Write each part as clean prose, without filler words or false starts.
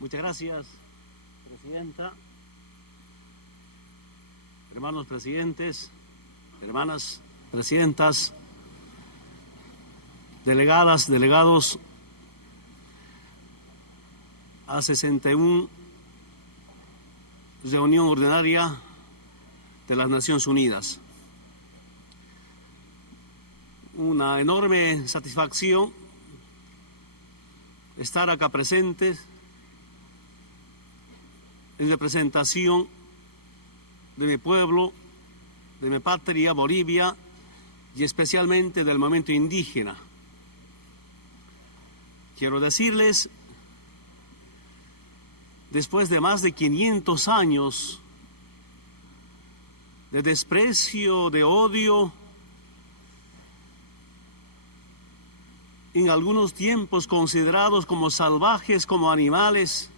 Muchas gracias, Presidenta. Hermanos presidentes, hermanas presidentas, delegadas, delegados, a 61 reunión ordinaria de las Naciones Unidas. Una enorme satisfacción estar acá presentes en representación de mi pueblo, de mi patria, Bolivia, y especialmente del movimiento indígena. Quiero decirles, después de más de 500 años de desprecio, de odio, en algunos tiempos considerados como salvajes, como animales,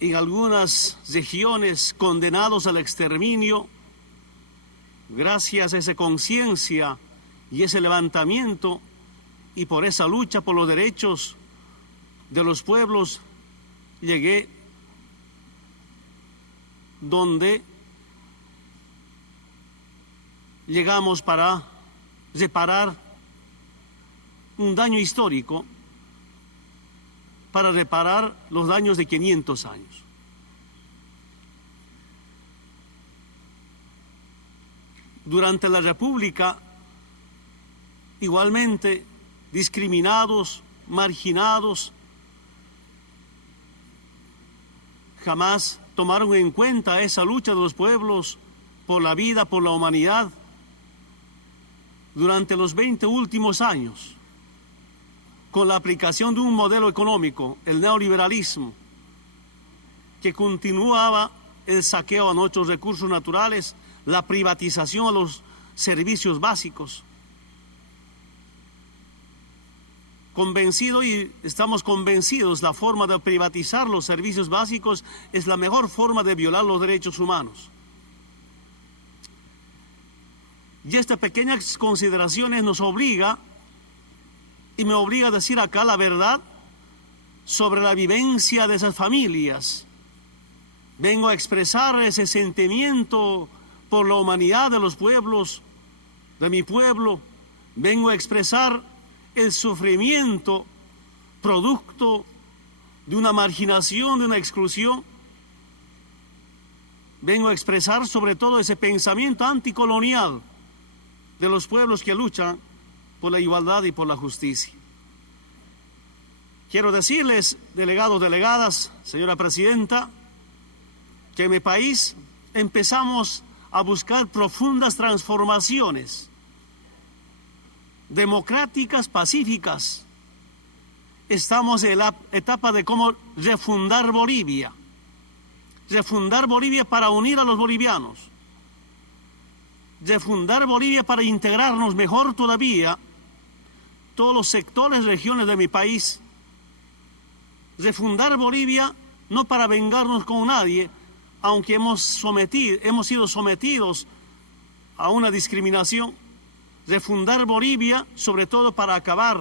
en algunas regiones condenados al exterminio, gracias a esa conciencia y ese levantamiento y por esa lucha por los derechos de los pueblos, llegué donde llegamos para reparar un daño histórico, para reparar los daños de 500 años. Durante la República, igualmente, discriminados, marginados, jamás tomaron en cuenta esa lucha de los pueblos por la vida, por la humanidad. Durante los 20 últimos años, con la aplicación de un modelo económico, el neoliberalismo, que continuaba el saqueo a nuestros recursos naturales, la privatización a los servicios básicos. Convencido y estamos convencidos, la forma de privatizar los servicios básicos es la mejor forma de violar los derechos humanos. Y estas pequeñas consideraciones nos obliga, y me obliga a decir acá la verdad sobre la vivencia de esas familias. Vengo a expresar ese sentimiento por la humanidad de los pueblos, de mi pueblo. Vengo a expresar el sufrimiento producto de una marginación, de una exclusión. Vengo a expresar sobre todo ese pensamiento anticolonial de los pueblos que luchan por la igualdad y por la justicia. Quiero decirles, delegados, delegadas, señora Presidenta, que en mi país empezamos a buscar profundas transformaciones democráticas, pacíficas. Estamos en la etapa de cómo refundar Bolivia para unir a los bolivianos, refundar Bolivia para integrarnos mejor todavía todos los sectores, regiones de mi país, refundar Bolivia no para vengarnos con nadie, aunque hemos sido sometidos a una discriminación, refundar Bolivia sobre todo para acabar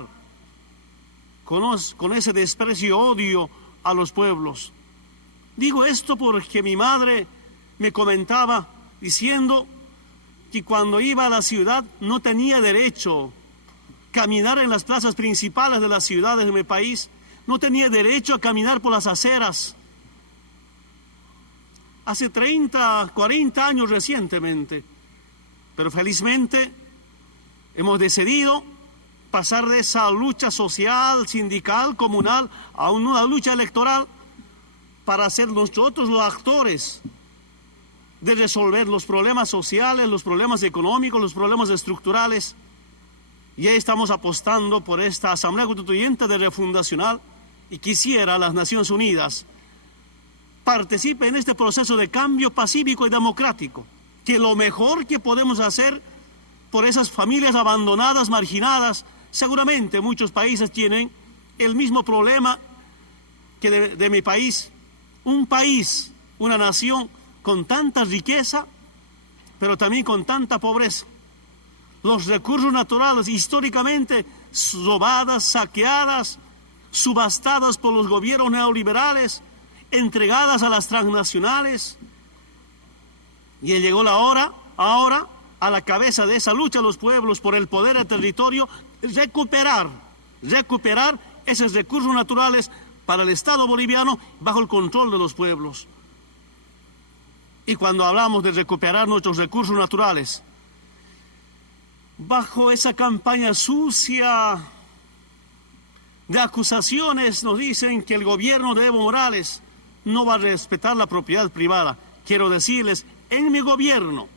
con ese desprecio, odio a los pueblos. Digo esto porque mi madre me comentaba diciendo que cuando iba a la ciudad no tenía derecho a caminar en las plazas principales de las ciudades de mi país, no tenía derecho a caminar por las aceras. Hace 30, 40 años recientemente, pero felizmente hemos decidido pasar de esa lucha social, sindical, comunal, a una lucha electoral para ser nosotros los actores de resolver los problemas sociales, los problemas económicos, los problemas estructurales. Y ahí estamos apostando por esta Asamblea Constituyente de Refundacional, y quisiera las Naciones Unidas participe en este proceso de cambio pacífico y democrático, que lo mejor que podemos hacer por esas familias abandonadas, marginadas. Seguramente muchos países tienen el mismo problema que de mi país. Un país, una nación con tanta riqueza, pero también con tanta pobreza. Los recursos naturales históricamente robadas, saqueadas, subastadas por los gobiernos neoliberales, entregadas a las transnacionales. Y llegó la hora, ahora, a la cabeza de esa lucha los pueblos por el poder del territorio, recuperar esos recursos naturales para el Estado boliviano bajo el control de los pueblos. Y cuando hablamos de recuperar nuestros recursos naturales, bajo esa campaña sucia de acusaciones nos dicen que el gobierno de Evo Morales no va a respetar la propiedad privada. Quiero decirles, en mi gobierno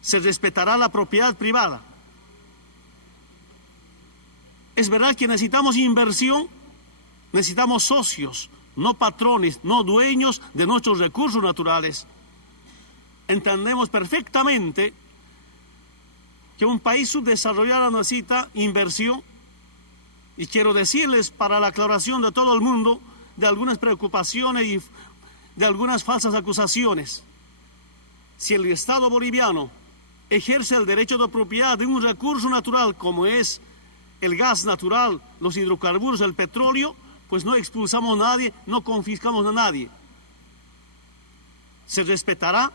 se respetará la propiedad privada. Es verdad que necesitamos inversión, necesitamos socios, no patrones, no dueños de nuestros recursos naturales. Entendemos perfectamente que un país subdesarrollado necesita inversión, y quiero decirles, para la aclaración de todo el mundo, de algunas preocupaciones y de algunas falsas acusaciones. Si el Estado boliviano ejerce el derecho de propiedad de un recurso natural como es el gas natural, los hidrocarburos, el petróleo, pues no expulsamos a nadie, no confiscamos a nadie. Se respetará,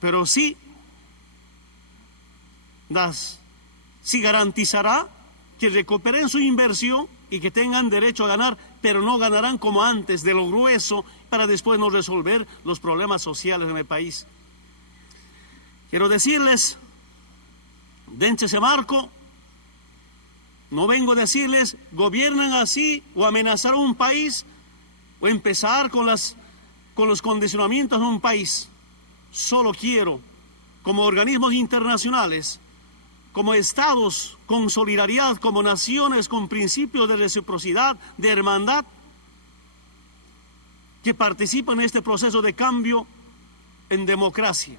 pero sí garantizará que recuperen su inversión y que tengan derecho a ganar, pero no ganarán como antes, de lo grueso, para después no resolver los problemas sociales en el país. Quiero decirles, dentro de ese marco, no vengo a decirles, gobiernan así o amenazar a un país o empezar con los condicionamientos de un país. Solo quiero, como organismos internacionales, como estados con solidaridad, como naciones con principios de reciprocidad, de hermandad, que participan en este proceso de cambio en democracia.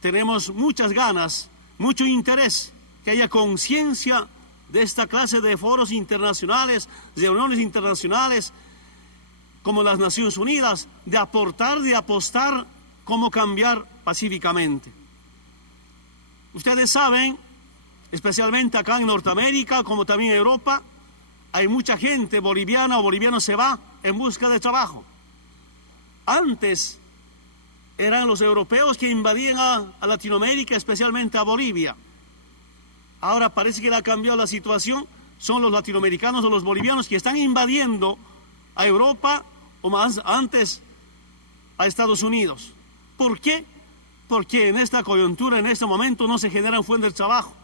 Tenemos muchas ganas, mucho interés, que haya conciencia de esta clase de foros internacionales, reuniones internacionales, como las Naciones Unidas, de aportar, de apostar, cómo cambiar pacíficamente. Ustedes saben, especialmente acá en Norteamérica, como también en Europa, hay mucha gente boliviana o boliviano se va en busca de trabajo. Antes eran los europeos que invadían a Latinoamérica, especialmente a Bolivia. Ahora parece que ha cambiado la situación, son los latinoamericanos o los bolivianos que están invadiendo a Europa o más antes a Estados Unidos. ¿Por qué? Porque en esta coyuntura, en este momento, no se generan fuentes de trabajo.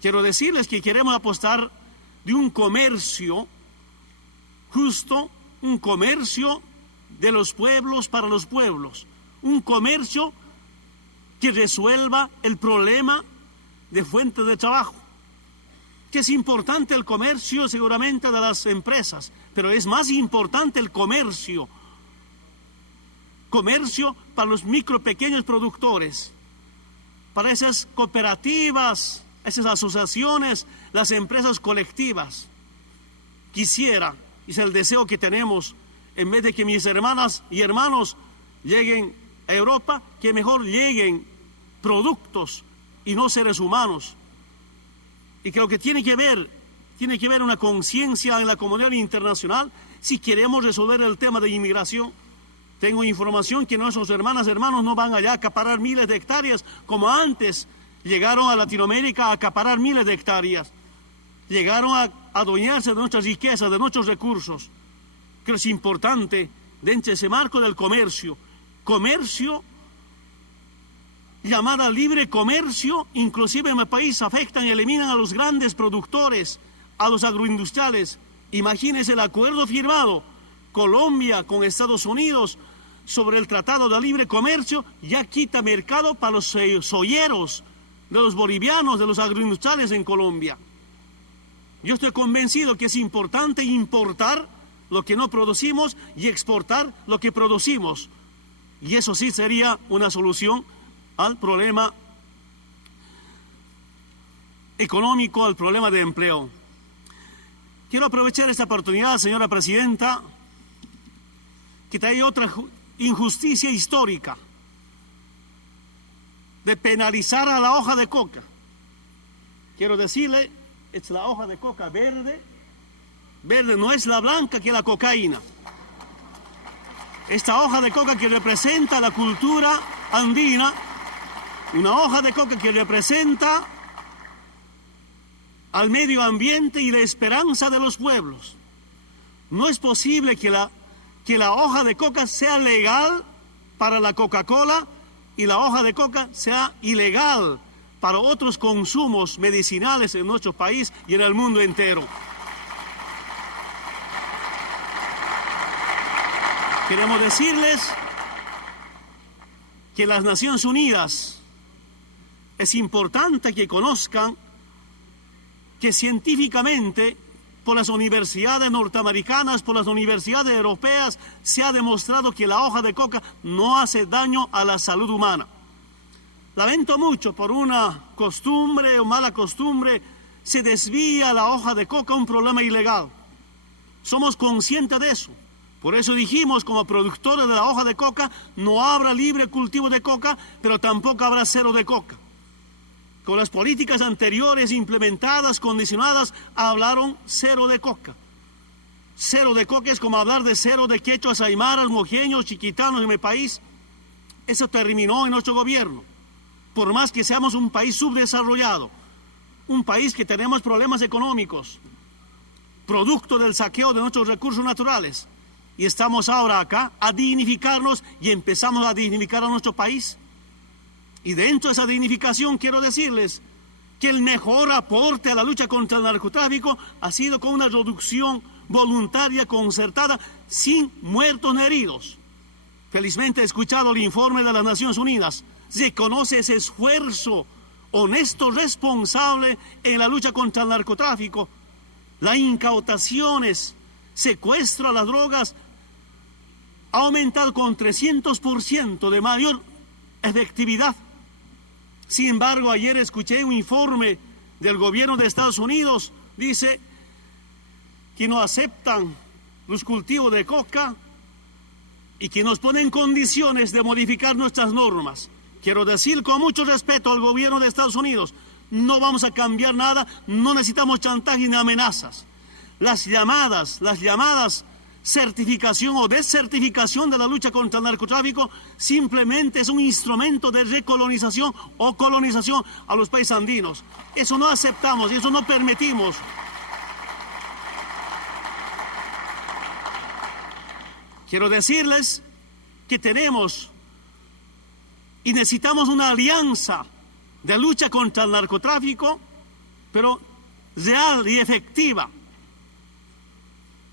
Quiero decirles que queremos apostar de un comercio justo, un comercio de los pueblos para los pueblos, un comercio que resuelva el problema de fuentes de trabajo. Que es importante el comercio seguramente de las empresas, pero es más importante el comercio para los micro pequeños productores, para esas cooperativas, esas asociaciones, las empresas colectivas. Quisiera, y es el deseo que tenemos, en vez de que mis hermanas y hermanos lleguen a Europa, que mejor lleguen productos y no seres humanos. Y creo que tiene que haber una conciencia en la comunidad internacional si queremos resolver el tema de inmigración. Tengo información que nuestros hermanos no van allá a acaparar miles de hectáreas como antes llegaron a Latinoamérica a acaparar miles de hectáreas. Llegaron a adueñarse de nuestras riquezas, de nuestros recursos. Creo que es importante, dentro de ese marco del comercio, llamada libre comercio, inclusive en el país afectan y eliminan a los grandes productores, a los agroindustriales. Imagínense el acuerdo firmado Colombia con Estados Unidos sobre el Tratado de Libre Comercio, ya quita mercado para los solleros de los bolivianos, de los agroindustriales en Colombia. Yo estoy convencido que es importante importar lo que no producimos y exportar lo que producimos. Y eso sí sería una solución al problema económico, al problema de empleo. Quiero aprovechar esta oportunidad, señora presidenta, que hay otra injusticia histórica de penalizar a la hoja de coca. Quiero decirle, es la hoja de coca verde verde, no es la blanca que la cocaína. Esta hoja de coca que representa la cultura andina, una hoja de coca que representa al medio ambiente y la esperanza de los pueblos. No es posible que la hoja de coca sea legal para la Coca-Cola y la hoja de coca sea ilegal para otros consumos medicinales en nuestro país y en el mundo entero. Queremos decirles que las Naciones Unidas es importante que conozcan que científicamente por las universidades norteamericanas, por las universidades europeas, se ha demostrado que la hoja de coca no hace daño a la salud humana. Lamento mucho, por una costumbre o mala costumbre, se desvía la hoja de coca a un problema ilegal. Somos conscientes de eso. Por eso dijimos, como productores de la hoja de coca, no habrá libre cultivo de coca, pero tampoco habrá cero de coca. Con las políticas anteriores implementadas, condicionadas, hablaron cero de coca. Cero de coca es como hablar de cero de quechuas, aymaras, mojeños, chiquitanos en mi país. Eso terminó en nuestro gobierno. Por más que seamos un país subdesarrollado, un país que tenemos problemas económicos, producto del saqueo de nuestros recursos naturales, y estamos ahora acá a dignificarnos y empezamos a dignificar a nuestro país. Y dentro de esa dignificación quiero decirles que el mejor aporte a la lucha contra el narcotráfico ha sido con una reducción voluntaria, concertada, sin muertos ni heridos. Felizmente he escuchado el informe de las Naciones Unidas. Se conoce ese esfuerzo honesto, responsable en la lucha contra el narcotráfico. Las incautaciones, secuestro a las drogas ha aumentado con 300% de mayor efectividad. Sin embargo, ayer escuché un informe del gobierno de Estados Unidos, dice que no aceptan los cultivos de coca y que nos ponen condiciones de modificar nuestras normas. Quiero decir con mucho respeto al gobierno de Estados Unidos, no vamos a cambiar nada, no necesitamos chantaje ni amenazas. Las llamadas certificación o desertificación de la lucha contra el narcotráfico simplemente es un instrumento de recolonización o colonización a los países andinos. Eso no aceptamos y eso no permitimos. Quiero decirles que tenemos y necesitamos una alianza de lucha contra el narcotráfico, pero real y efectiva.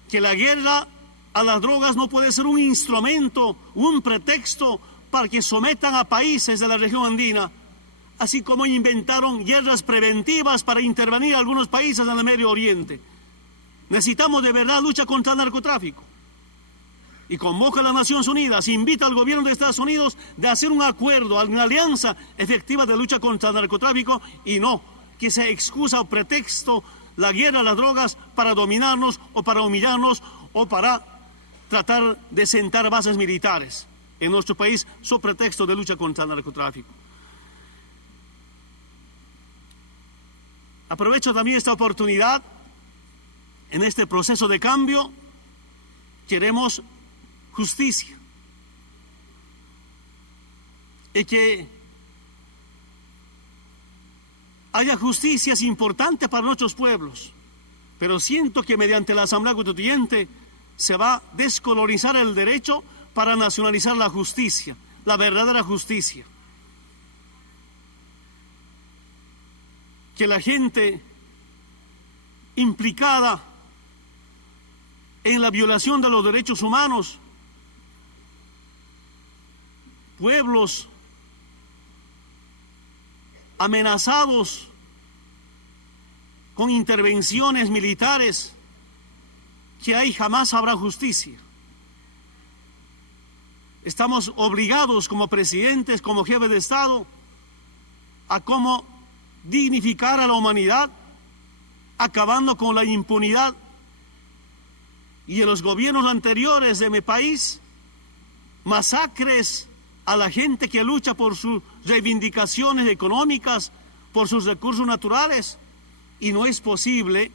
Que la guerra a las drogas no puede ser un instrumento, un pretexto para que sometan a países de la región andina, así como inventaron guerras preventivas para intervenir a algunos países en el Medio Oriente. Necesitamos de verdad lucha contra el narcotráfico. Y convoca a las Naciones Unidas, invita al gobierno de Estados Unidos de hacer un acuerdo, una alianza efectiva de lucha contra el narcotráfico y no que se excusa o pretexto la guerra a las drogas para dominarnos o para humillarnos o para tratar de sentar bases militares en nuestro país sobre pretexto de lucha contra el narcotráfico. Aprovecho también esta oportunidad. En este proceso de cambio queremos justicia y que haya justicia es importante para nuestros pueblos, pero siento que mediante la Asamblea Constituyente se va a descolonizar el derecho para nacionalizar la justicia, la verdadera justicia. Que la gente implicada en la violación de los derechos humanos, pueblos amenazados con intervenciones militares, que ahí jamás habrá justicia. Estamos obligados como presidentes, como jefes de Estado, a cómo dignificar a la humanidad, acabando con la impunidad. Y en los gobiernos anteriores de mi país, masacres a la gente que lucha por sus reivindicaciones económicas, por sus recursos naturales, y no es posible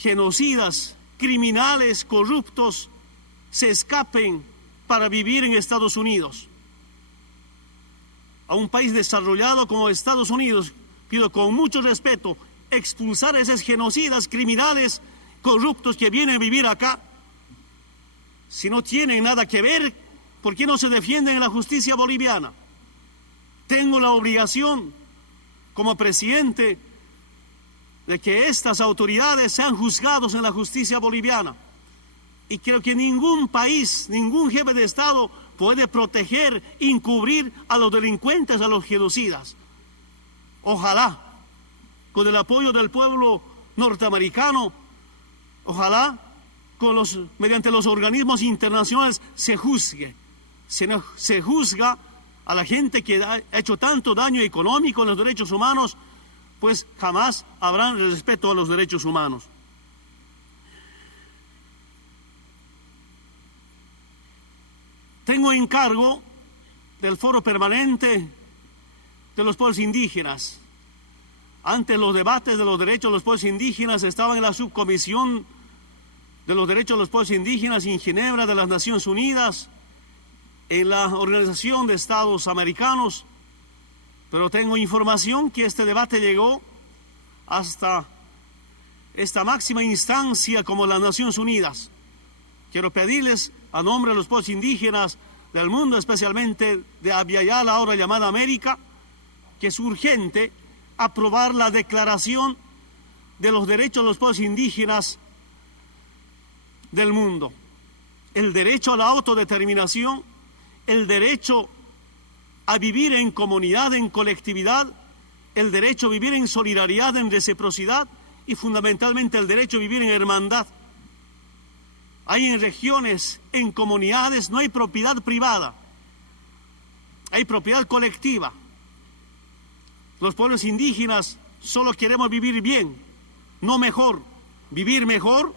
genocidas, criminales, corruptos, se escapen para vivir en Estados Unidos. A un país desarrollado como Estados Unidos, pido con mucho respeto, expulsar a esos genocidas, criminales, corruptos que vienen a vivir acá. Si no tienen nada que ver, ¿por qué no se defienden en la justicia boliviana? Tengo la obligación, como presidente, de que estas autoridades sean juzgados en la justicia boliviana. Y creo que ningún país, ningún jefe de Estado puede proteger, encubrir a los delincuentes, a los genocidas. Ojalá, con el apoyo del pueblo norteamericano, ojalá, mediante los organismos internacionales, se juzgue. Se juzga a la gente que ha hecho tanto daño económico en los derechos humanos, pues jamás habrá respeto a los derechos humanos. Tengo encargo del Foro Permanente de los Pueblos Indígenas. Antes los debates de los derechos de los pueblos indígenas estaban en la subcomisión de los derechos de los pueblos indígenas en Ginebra de las Naciones Unidas, en la Organización de Estados Americanos, pero tengo información que este debate llegó hasta esta máxima instancia como las Naciones Unidas. Quiero pedirles a nombre de los pueblos indígenas del mundo, especialmente de Abya-Yala, ahora llamada América, que es urgente aprobar la Declaración de los Derechos de los Pueblos Indígenas del mundo. El derecho a la autodeterminación, el derecho a vivir en comunidad, en colectividad, el derecho a vivir en solidaridad, en reciprocidad y fundamentalmente el derecho a vivir en hermandad. Hay en regiones, en comunidades, no hay propiedad privada, hay propiedad colectiva. Los pueblos indígenas solo queremos vivir bien, no mejor. Vivir mejor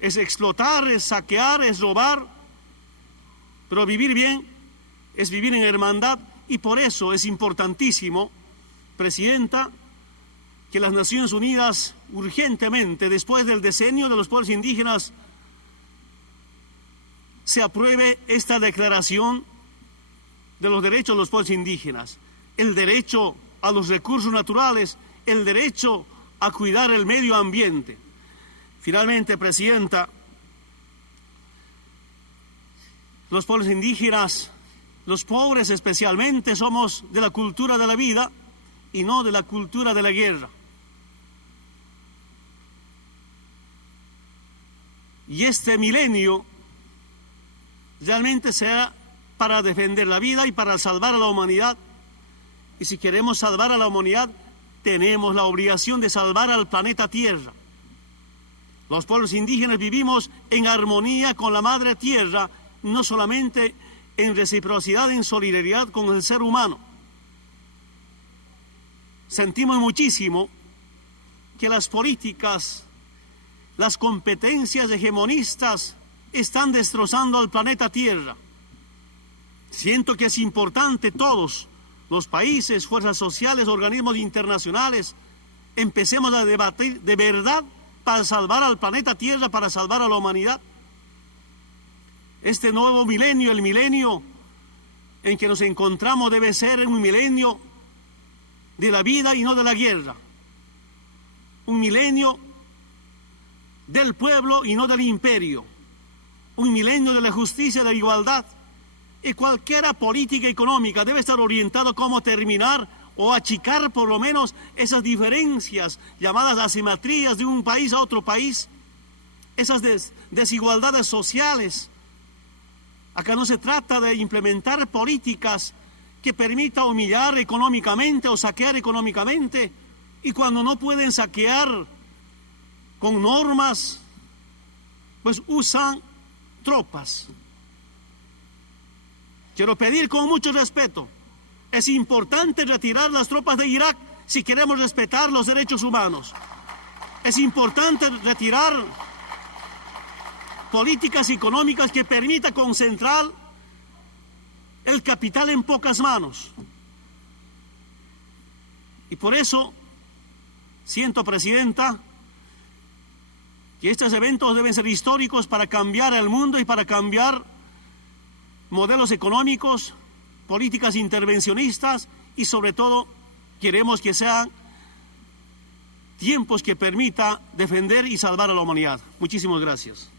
es explotar, es saquear, es robar, pero vivir bien es vivir en hermandad y por eso es importantísimo, Presidenta, que las Naciones Unidas urgentemente, después del decenio de los pueblos indígenas, se apruebe esta declaración de los derechos de los pueblos indígenas, el derecho a los recursos naturales, el derecho a cuidar el medio ambiente. Finalmente, Presidenta, los pueblos indígenas, los pobres especialmente, somos de la cultura de la vida y no de la cultura de la guerra. Y este milenio realmente será para defender la vida y para salvar a la humanidad. Y si queremos salvar a la humanidad, tenemos la obligación de salvar al planeta Tierra. Los pueblos indígenas vivimos en armonía con la Madre Tierra, no solamente en reciprocidad, en solidaridad con el ser humano. Sentimos muchísimo que las políticas, las competencias hegemonistas están destrozando al planeta Tierra. Siento que es importante todos los países, fuerzas sociales, organismos internacionales, empecemos a debatir de verdad para salvar al planeta Tierra, para salvar a la humanidad. Este nuevo milenio, el milenio en que nos encontramos, debe ser un milenio de la vida y no de la guerra. Un milenio del pueblo y no del imperio. Un milenio de la justicia y de la igualdad. Y cualquier política económica debe estar orientada a cómo terminar o achicar por lo menos esas diferencias llamadas asimetrías de un país a otro país, esas desigualdades sociales. Acá no se trata de implementar políticas que permitan humillar económicamente o saquear económicamente, y cuando no pueden saquear con normas, pues usan tropas. Quiero pedir con mucho respeto, es importante retirar las tropas de Irak si queremos respetar los derechos humanos. Es importante retirar políticas económicas que permitan concentrar el capital en pocas manos. Y por eso siento, Presidenta, que estos eventos deben ser históricos para cambiar el mundo y para cambiar modelos económicos, políticas intervencionistas y sobre todo queremos que sean tiempos que permita defender y salvar a la humanidad. Muchísimas gracias.